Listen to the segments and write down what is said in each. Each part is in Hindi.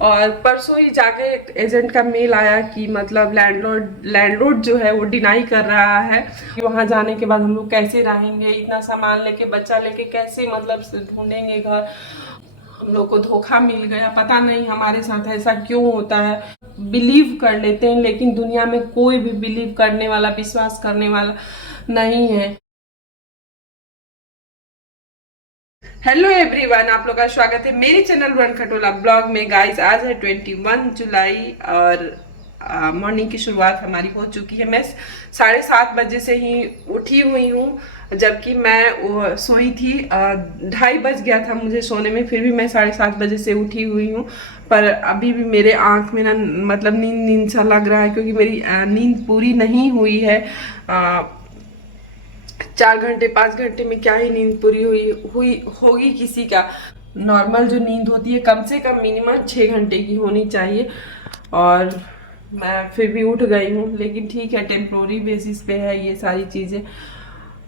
और परसों ही जाके एजेंट का मेल आया कि मतलब लैंडलॉर्ड जो है वो डिनाई कर रहा है कि वहाँ जाने के बाद हम लोग कैसे रहेंगे, इतना सामान लेके बच्चा लेके कैसे मतलब ढूंढेंगे घर। हम लोग को धोखा मिल गया, पता नहीं हमारे साथ ऐसा क्यों होता है। बिलीव कर लेते हैं लेकिन दुनिया में कोई भी बिलीव करने वाला, विश्वास करने वाला नहीं है। हेलो एवरीवन, आप लोग का स्वागत है मेरे चैनल रन खटोला ब्लॉग में। गाइस आज है 21 जुलाई और मॉर्निंग की शुरुआत हमारी हो चुकी है। मैं 7:30 बजे से ही उठी हुई हूँ, जबकि मैं सोई थी 2:30 बज गया था मुझे सोने में, फिर भी मैं 7:30 बजे से उठी हुई हूँ। पर अभी भी मेरे आँख में ना मतलब नींद नींद सा लग रहा है, क्योंकि मेरी नींद पूरी नहीं हुई है। 4 घंटे 5 घंटे में क्या ही नींद पूरी हुई होगी किसी का। नॉर्मल जो नींद होती है कम से कम मिनिमम 6 घंटे की होनी चाहिए, और मैं फिर भी उठ गई हूँ। लेकिन ठीक है, टेम्प्रोरी बेसिस पे है ये सारी चीज़ें।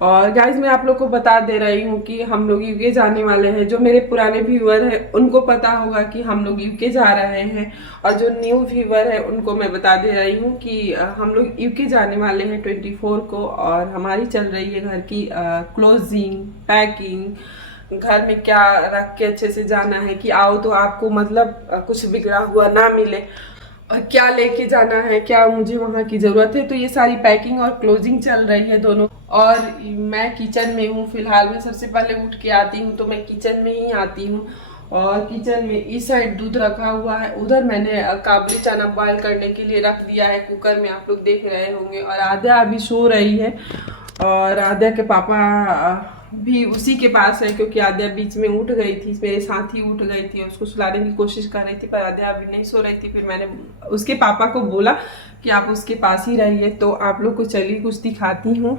और गाइज मैं आप लोग को बता दे रही हूँ कि हम लोग यूके जाने वाले हैं। जो मेरे पुराने व्यूअर हैं उनको पता होगा कि हम लोग यूके जा रहे हैं, और जो न्यू व्यूअर है उनको मैं बता दे रही हूँ कि हम लोग यूके जाने वाले हैं 24 को। और हमारी चल रही है घर की क्लोजिंग, पैकिंग, घर में क्या रख के अच्छे से जाना है कि आओ तो आपको मतलब कुछ बिगड़ा हुआ ना मिले, और क्या लेके जाना है, क्या मुझे वहाँ की ज़रूरत है। तो ये सारी पैकिंग और क्लोजिंग चल रही है दोनों। और मैं किचन में हूँ फिलहाल। मैं सबसे पहले उठ के आती हूँ तो मैं किचन में ही आती हूँ, और किचन में इस साइड दूध रखा हुआ है, उधर मैंने काबुली चना बॉयल करने के लिए रख दिया है कुकर में, आप लोग देख रहे होंगे। और आद्या अभी सो रही है, और आद्या के पापा भी उसी के पास है, क्योंकि आद्या बीच में उठ गई थी, मेरे साथ ही उठ गई थी। उसको सुलाने की कोशिश कर रही थी पर आद्या अभी नहीं सो रही थी। फिर मैंने उसके पापा को बोला कि आप उसके पास ही रहिए। तो आप लोग को चलिए कुछ दिखाती हूँ।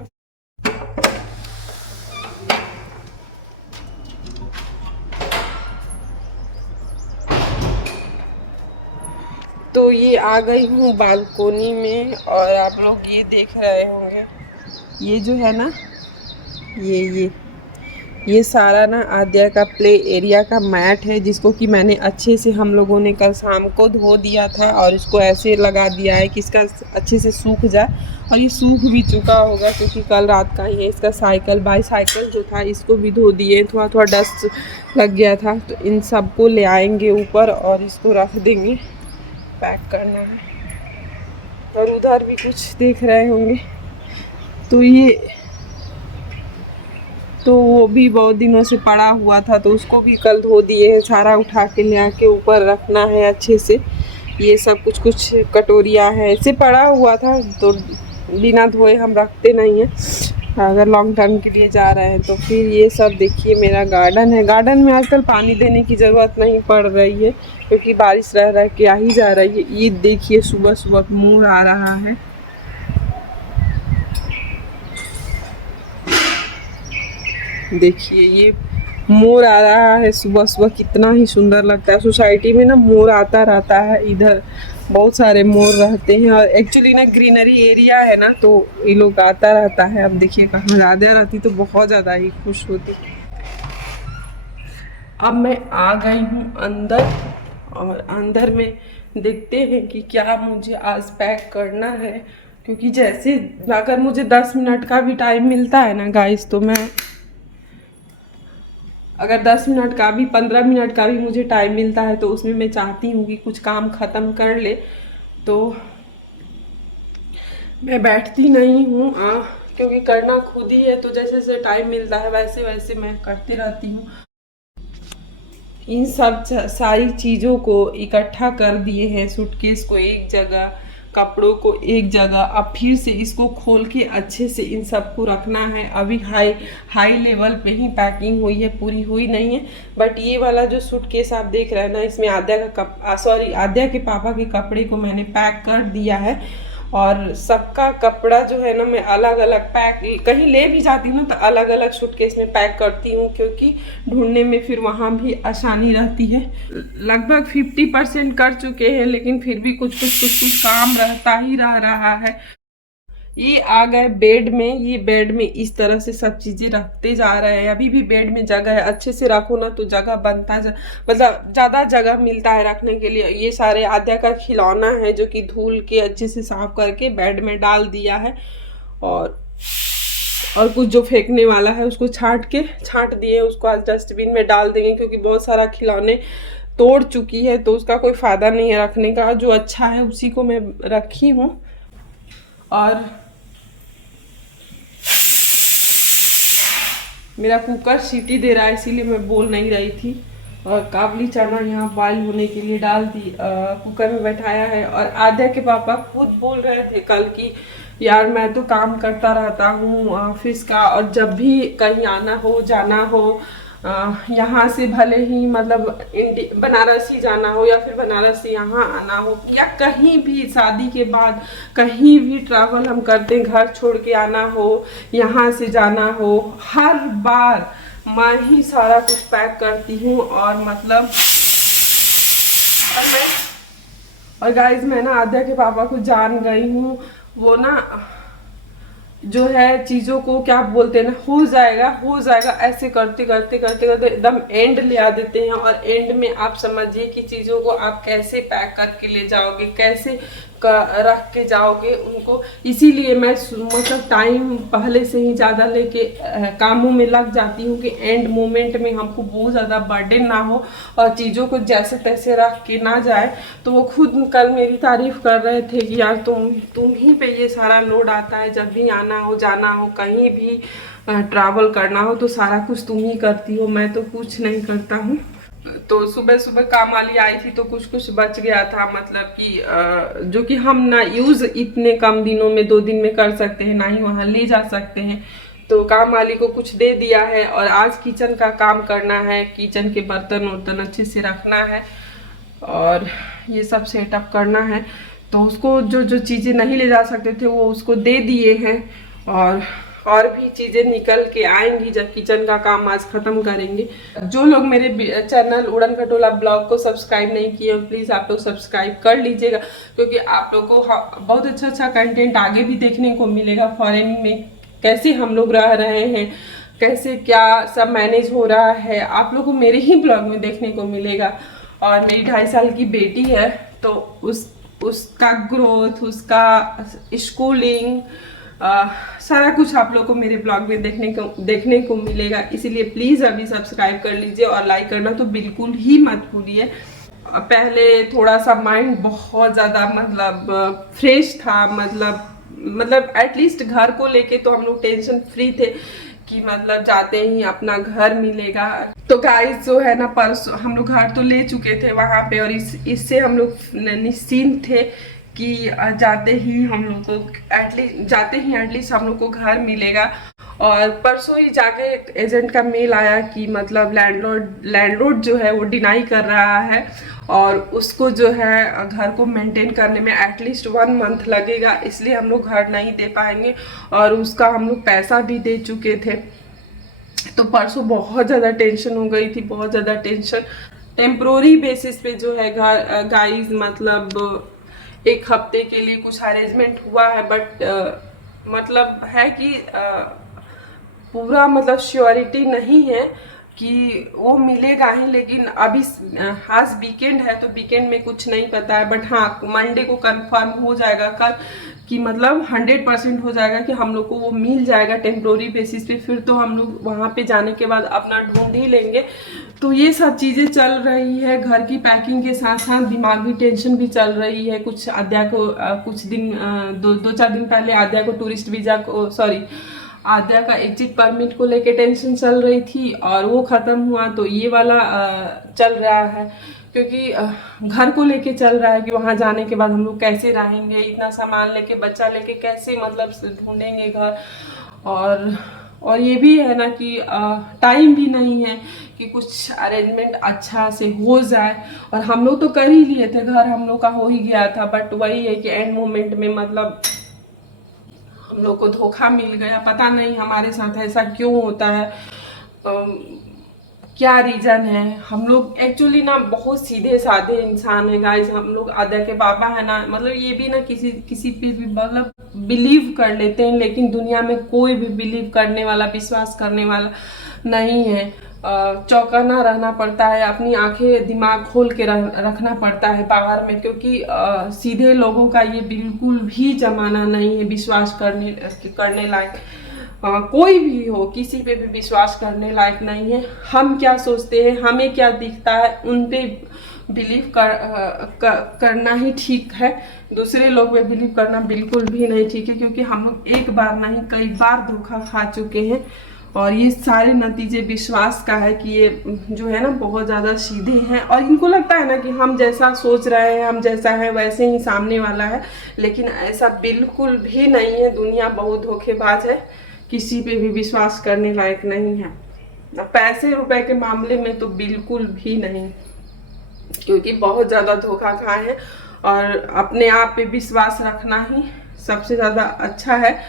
तो ये आ गई हूँ बालकोनी में, और आप लोग ये देख रहे होंगे, ये जो है ना, ये सारा ना आद्या का प्ले एरिया का मैट है, जिसको कि मैंने अच्छे से हम लोगों ने कल शाम को धो दिया था, और इसको ऐसे लगा दिया है कि इसका अच्छे से सूख जाए। और ये सूख भी चुका होगा क्योंकि कल रात का ही है। इसका बाईसाइकिल जो था इसको भी धो दिए, थोड़ा थोड़ा डस्ट लग गया था। तो इन सबको ले आएंगे ऊपर और इसको रख देंगे, पैक करना है। और उधर भी कुछ देख रहे होंगे, तो वो भी बहुत दिनों से पड़ा हुआ था, तो उसको भी कल धो दिए हैं। सारा उठा के ले आके ऊपर रखना है अच्छे से। ये सब कुछ कटोरियाँ हैं, ऐसे पड़ा हुआ था तो बिना धोए हम रखते नहीं हैं। अगर लॉन्ग टर्म के लिए जा रहे हैं तो फिर ये सब देखिए मेरा गार्डन है। गार्डन में आजकल पानी देने की ज़रूरत नहीं पड़ रही है, क्योंकि बारिश रह के आ ही जा रही है। ये देखिए सुबह सुबह मोर आ रहा है। देखिए ये मोर आ रहा है सुबह सुबह, कितना ही सुंदर लगता है। सोसाइटी में ना मोर आता रहता है, इधर बहुत सारे मोर रहते हैं, और एक्चुअली ना ग्रीनरी एरिया है ना, तो ये लोग आता रहता है। अब देखिए कहाँ ज़्यादा रहती तो बहुत ज़्यादा ही खुश होती। अब मैं आ गई हूँ अंदर, और अंदर में देखते हैं कि क्या मुझे आज पैक करना है। क्योंकि जैसे अगर मुझे 10 मिनट का भी टाइम मिलता है ना गाइस, तो मैं अगर 10 मिनट का भी 15 मिनट का भी मुझे टाइम मिलता है तो उसमें मैं चाहती हूँ कि कुछ काम ख़त्म कर ले। तो मैं बैठती नहीं हूँ, क्योंकि करना खुद ही है, तो जैसे जैसे टाइम मिलता है वैसे वैसे मैं करती रहती हूँ। इन सब सारी चीज़ों को इकट्ठा कर दिए हैं, सूटकेस को एक जगह, कपड़ों को एक जगह। अब फिर से इसको खोल के अच्छे से इन सबको रखना है। अभी हाई लेवल पे ही पैकिंग हुई है, पूरी हुई नहीं है। बट ये वाला जो सूटकेस आप देख रहे हैं ना, इसमें आद्या के पापा के कपड़े को मैंने पैक कर दिया है। और सबका कपड़ा जो है ना, मैं अलग अलग पैक, कहीं ले भी जाती हूँ तो अलग अलग सूटकेस में पैक करती हूँ, क्योंकि ढूंढने में फिर वहाँ भी आसानी रहती है। लगभग 50% कर चुके हैं, लेकिन फिर भी कुछ काम रहता ही रह रहा है। ये आ गए बेड में। ये बेड में इस तरह से सब चीजें रखते जा रहे हैं। अभी भी बेड में जगह है, अच्छे से रखो ना तो जगह बनता मतलब ज्यादा जगह मिलता है रखने के लिए। ये सारे आद्या का खिलौना है जो कि धुल के अच्छे से साफ करके बेड में डाल दिया है। और कुछ जो फेंकने वाला है उसको छांट दिए, उसको आज डस्टबिन में डाल देंगे क्योंकि बहुत सारा खिलौने तोड़ चुकी है तो उसका कोई फायदा नहीं है रखने का। जो अच्छा है उसी को मैं रखी हूँ। और मेरा कुकर सीटी दे रहा है इसीलिए मैं बोल नहीं रही थी। और काबली चना यहाँ बॉयल होने के लिए डाल दी, कुकर में बैठाया है। और आद्या के पापा खुद बोल रहे थे कल की यार मैं तो काम करता रहता हूँ ऑफिस का, और जब भी कहीं आना हो जाना हो यहाँ से भले ही मतलब बनारस ही जाना हो या फिर बनारस से यहाँ आना हो या कहीं भी शादी के बाद कहीं भी ट्रैवल हम करते हैं, घर छोड़ के आना हो, यहाँ से जाना हो, हर बार मैं ही सारा कुछ पैक करती हूँ। और मतलब और गाइज मैं ना आद्या के पापा को जान गई हूँ। वो ना जो है चीज़ों को क्या बोलते हैं ना, हो जाएगा ऐसे करते करते करते करते एकदम एंड ले आ देते हैं। और एंड में आप समझिए कि चीज़ों को आप कैसे पैक करके ले जाओगे, कैसे रख के जाओगे उनको। इसीलिए मैं मतलब टाइम पहले से ही ज़्यादा लेके कामों में लग जाती हूँ कि एंड मोमेंट में हमको बहुत ज़्यादा बर्डन ना हो और चीज़ों को जैसे तैसे रख के ना जाए। तो वो खुद कल मेरी तारीफ़ कर रहे थे कि यार तुम ही पे ये सारा लोड आता है, जब भी आना हो जाना हो कहीं भी ट्रैवल करना हो तो सारा कुछ तुम ही करती हो, मैं तो कुछ नहीं करता हूँ। तो सुबह सुबह काम वाली आई थी तो कुछ बच गया था, मतलब कि जो कि हम ना यूज़ इतने कम दिनों में 2 दिन में कर सकते हैं, ना ही वहाँ ले जा सकते हैं। तो काम वाली को कुछ दे दिया है और आज किचन का काम करना है, किचन के बर्तन वर्तन अच्छे से रखना है और ये सब सेटअप करना है। तो उसको जो चीज़ें नहीं ले जा सकते थे वो उसको दे दिए हैं। और भी चीज़ें निकल के आएंगी जब किचन का काम आज ख़त्म करेंगे। जो लोग मेरे चैनल उड़न खटोला ब्लॉग को सब्सक्राइब नहीं किए प्लीज़ आप लोग सब्सक्राइब कर लीजिएगा, क्योंकि आप लोग को बहुत अच्छा कंटेंट आगे भी देखने को मिलेगा। फॉरेन में कैसे हम लोग रह रहे हैं, कैसे क्या सब मैनेज हो रहा है, आप लोग को मेरे ही ब्लॉग में देखने को मिलेगा। और मेरी 2.5 साल की बेटी है तो उसका ग्रोथ, उसका स्कूलिंग सारा कुछ आप लोग को मेरे ब्लॉग में देखने को मिलेगा। इसीलिए प्लीज़ अभी सब्सक्राइब कर लीजिए और लाइक करना तो बिल्कुल ही मत भूलिए। पहले थोड़ा सा माइंड बहुत ज़्यादा मतलब फ्रेश था, मतलब एटलीस्ट घर को लेके तो हम लोग टेंशन फ्री थे कि मतलब जाते ही अपना घर मिलेगा। तो गाइस जो है ना परसों हम लोग घर तो ले चुके थे वहाँ पे और इससे हम लोग निश्चिंत थे कि जाते ही एटलीस्ट हम लोग को घर मिलेगा। और परसों ही जाके एजेंट का मेल आया कि मतलब लैंडलॉर्ड जो है वो डिनाई कर रहा है और उसको जो है घर को मेंटेन करने में एटलीस्ट 1 मंथ लगेगा, इसलिए हम लोग घर नहीं दे पाएंगे। और उसका हम लोग पैसा भी दे चुके थे। तो परसों बहुत ज़्यादा टेंशन हो गई थी, बहुत ज़्यादा टेंशन। टेम्प्रोरी बेसिस पे जो है घर गाइज मतलब 1 हफ्ते के लिए कुछ अरेंजमेंट हुआ है, बट मतलब है कि पूरा मतलब श्योरिटी नहीं है कि वो मिलेगा ही। लेकिन अभी आज वीकेंड है तो वीकेंड में कुछ नहीं पता है, बट हाँ मंडे को कंफर्म हो जाएगा कल कि मतलब 100% हो जाएगा कि हम लोग को वो मिल जाएगा टेम्प्रोरी बेसिस पे। फिर तो हम लोग वहाँ पे जाने के बाद अपना ढूंढ ही लेंगे। तो ये सब चीज़ें चल रही है, घर की पैकिंग के साथ साथ दिमागी टेंशन भी चल रही है। कुछ आद्या को कुछ दिन 2-4 दिन पहले आद्या को टूरिस्ट वीज़ा को आद्या का एग्जिट परमिट को लेके टेंशन चल रही थी और वो ख़त्म हुआ। तो ये वाला चल रहा है क्योंकि घर को लेके चल रहा है कि वहाँ जाने के बाद हम लोग कैसे रहेंगे, इतना सामान लेके बच्चा लेके कैसे मतलब ढूंढेंगे घर। और ये भी है ना कि टाइम भी नहीं है कि कुछ अरेंजमेंट अच्छा से हो जाए। और हम लोग तो कर ही लिए थे, घर हम लोग का हो ही गया था, बट वही है कि एंड मोमेंट में मतलब हम लोग को धोखा मिल गया। पता नहीं हमारे साथ ऐसा क्यों होता है, क्या रीजन है। हम लोग एक्चुअली ना बहुत सीधे साधे इंसान है गाइस, हम लोग आधा के बाबा है ना, मतलब ये भी ना किसी किसी पे भी मतलब बिलीव कर लेते हैं, लेकिन दुनिया में कोई भी बिलीव करने वाला, विश्वास करने वाला नहीं है। चौकन्ना रहना पड़ता है, अपनी आंखें दिमाग खोल के रखना पड़ता है बाहर में, क्योंकि सीधे लोगों का ये बिल्कुल भी जमाना नहीं है विश्वास करने लायक। कोई भी हो, किसी पे भी विश्वास करने लायक नहीं है। हम क्या सोचते हैं, हमें क्या दिखता है, उन पे बिलीव करना ही ठीक है। दूसरे लोग पे बिलीव करना बिल्कुल भी नहीं ठीक है, क्योंकि हम लोग एक बार नहीं कई बार धोखा खा चुके हैं। और ये सारे नतीजे विश्वास का है कि ये जो है ना बहुत ज़्यादा सीधे हैं, और इनको लगता है ना कि हम जैसा सोच रहे हैं, हम जैसा है वैसे ही सामने वाला है, लेकिन ऐसा बिल्कुल भी नहीं है। दुनिया बहुत धोखेबाज है, किसी पे भी विश्वास करने लायक नहीं है। पैसे रुपए के मामले में तो बिल्कुल भी नहीं, क्योंकि बहुत ज़्यादा धोखा खाए हैं। और अपने आप पे विश्वास रखना ही सबसे ज़्यादा अच्छा है।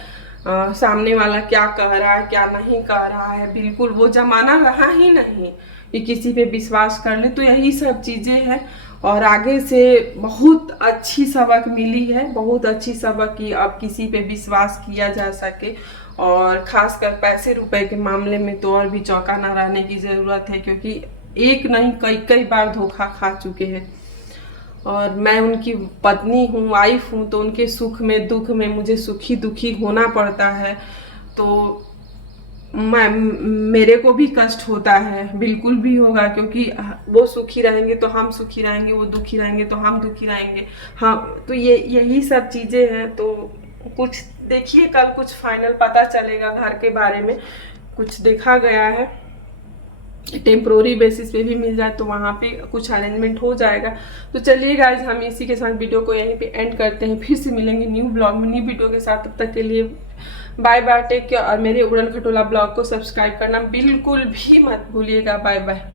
सामने वाला क्या कह रहा है, क्या नहीं कह रहा है, बिल्कुल वो जमाना रहा ही नहीं कि किसी पे विश्वास कर ले। तो यही सब चीज़ें हैं, और आगे से बहुत अच्छी सबक मिली है, बहुत अच्छी सबक कि अब किसी पे विश्वास किया जा सके। और खासकर पैसे रुपए के मामले में तो और भी चौकन्ना रहने की ज़रूरत है, क्योंकि एक नहीं कई कई बार धोखा खा चुके हैं। और मैं उनकी पत्नी हूँ, वाइफ हूँ, तो उनके सुख में दुख में मुझे सुखी दुखी होना पड़ता है। तो मेरे को भी कष्ट होता है, बिल्कुल भी होगा, क्योंकि वो सुखी रहेंगे तो हम सुखी रहेंगे, वो दुखी रहेंगे तो हम दुखी रहेंगे। हाँ, तो यही सब चीज़ें हैं। तो कुछ देखिए, कल कुछ फाइनल पता चलेगा घर के बारे में। कुछ देखा गया है, टेम्प्रोरी बेसिस पे भी मिल जाए तो वहाँ पे कुछ अरेंजमेंट हो जाएगा। तो चलिए गाइज, हम इसी के साथ वीडियो को यहीं पे एंड करते हैं। फिर से मिलेंगे न्यू ब्लॉग में, न्यू वीडियो के साथ। तब तक के लिए बाय बाय, टेक केयर। और मेरे उड़न खटोला ब्लॉग को सब्सक्राइब करना बिल्कुल भी मत भूलिएगा। Bye bye.